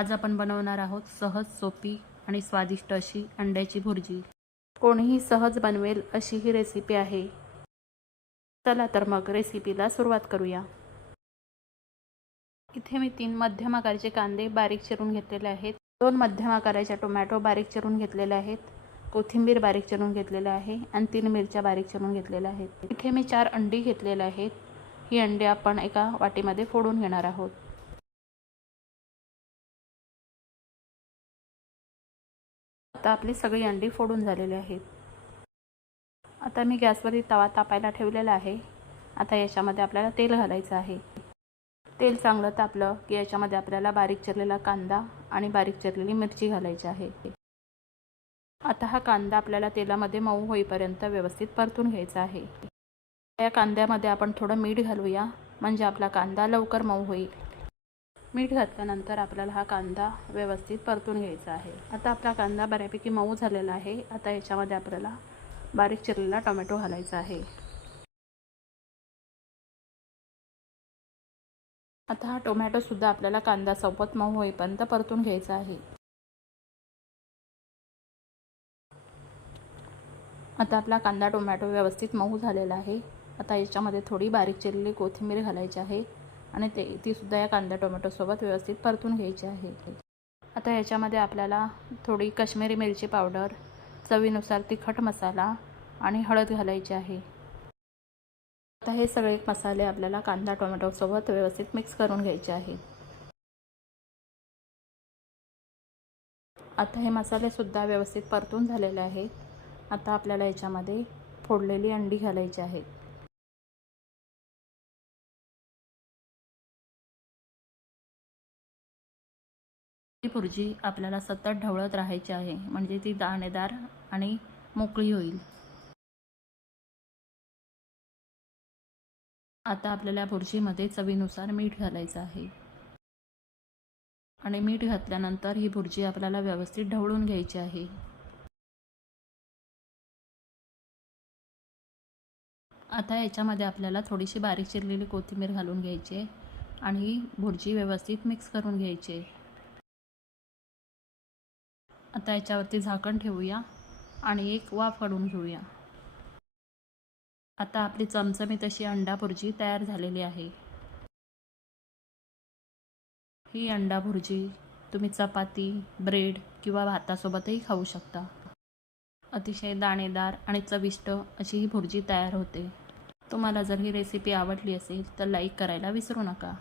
आज आपण बनवणार आहोत सहज सोपी आणि स्वादिष्ट अशी अंड्याची भुर्जी। कोणीही सहज बनवेल अशी ही रेसिपी आहे। चला तर मग रेसिपीला सुरुवात करूया। इथे मी 3 मध्यम आकाराचे कांदे बारीक चिरून घेतलेले आहेत। 2 मध्यम आकाराचे टोमॅटो बारीक चिरून घेतलेले आहेत। कोथिंबीर बारीक चिरून घेतलेले आहे आणि 3 मिरच्या बारीक चिरून घेतलेल्या आहेत। इथे मी 4 अंडी घेतलेले आहेत। ही अंडी आपण एका वाटीमध्ये फोडून घेणार आहोत। आता आपली सगळी अंडी फोडून झालेली आहेत। आता मी गॅसवरती तवा तापायला ठेवलेला आहे। आता याच्यामध्ये आपल्याला तेल घालायचं आहे। तेल चांगलं तापलं की याच्यामध्ये आपल्याला बारीक चिरलेला कांदा आणि बारीक चिरलेली मिरची घालायची आहे। आता हा कांदा आपल्याला तेलामध्ये मऊ होईपर्यंत व्यवस्थित परतून घ्यायचा आहे। या कांद्यामध्ये आपण थोडं मीठ घालूया म्हणजे आपला कांदा लवकर मऊ होईल। मीठ घातल्यानंतर आपल्याला हा कांदा व्यवस्थित परतून घ्यायचा आहे। आता आपला कांदा बऱ्यापैकी मऊ झालेला आहे। आता याच्यामध्ये आपल्याला बारीक चिरलेला टोमॅटो घालायचा आहे। आता हा टोमॅटो सुद्धा आपल्याला कांदा सोबत मऊ होईपर्यंत परतून घ्यायचा आहे। आता आपला कांदा टोमॅटो व्यवस्थित मऊ झालेला आहे। आता याच्यामध्ये थोडी बारीक चिरलेली कोथिंबीर घालायची आहे आणि ती सुद्धा या कांदा टोमॅटो सोबत व्यवस्थित परतून घ्यायची आहे। आता याच्यामध्ये आपल्याला थोडी काश्मीरी मिरची पावडर, चवीनुसार तिखट मसाला आणि हळद घालायची आहे। आता हे सगळे मसाले आपल्याला कांदा टोमॅटो सोबत व्यवस्थित मिक्स करून घ्यायचे आहे। आता हे मसाले सुद्धा व्यवस्थित परतून झालेले आहेत। आता आपल्याला याच्यामध्ये फोडलेली अंडी घालायची आहेत। ही भुर्जी आपल्याला सतत ढवळत राहायची आहे म्हणजे ती दाणेदार आणि मोकळी होईल। आता आपल्याला भुर्जीमध्ये चवीनुसार मीठ घालायचं आहे आणि मीठ घातल्यानंतर ही भुर्जी आपल्याला व्यवस्थित ढवळून घ्यायची आहे। आता याच्यामध्ये आपल्याला थोडीशी बारीक चिरलेली कोथिंबीर घालून घ्यायची आहे आणि ही भुर्जी व्यवस्थित मिक्स करून घ्यायची आहे। आता याच्यावरती झाकण ठेवूया आणि एक वाफ काढून घेऊया। आता आपली चमचमीत अशी अंडा भुर्जी तयार झालेली आहे। ही अंडा भुर्जी तुम्ही चपाती, ब्रेड किंवा भातासोबतही खाऊ शकता। अतिशय दाणेदार आणि चविष्ट अशी ही भुर्जी तयार होते। तुम्हाला जर ही रेसिपी आवडली असेल तर लाईक करायला विसरू नका।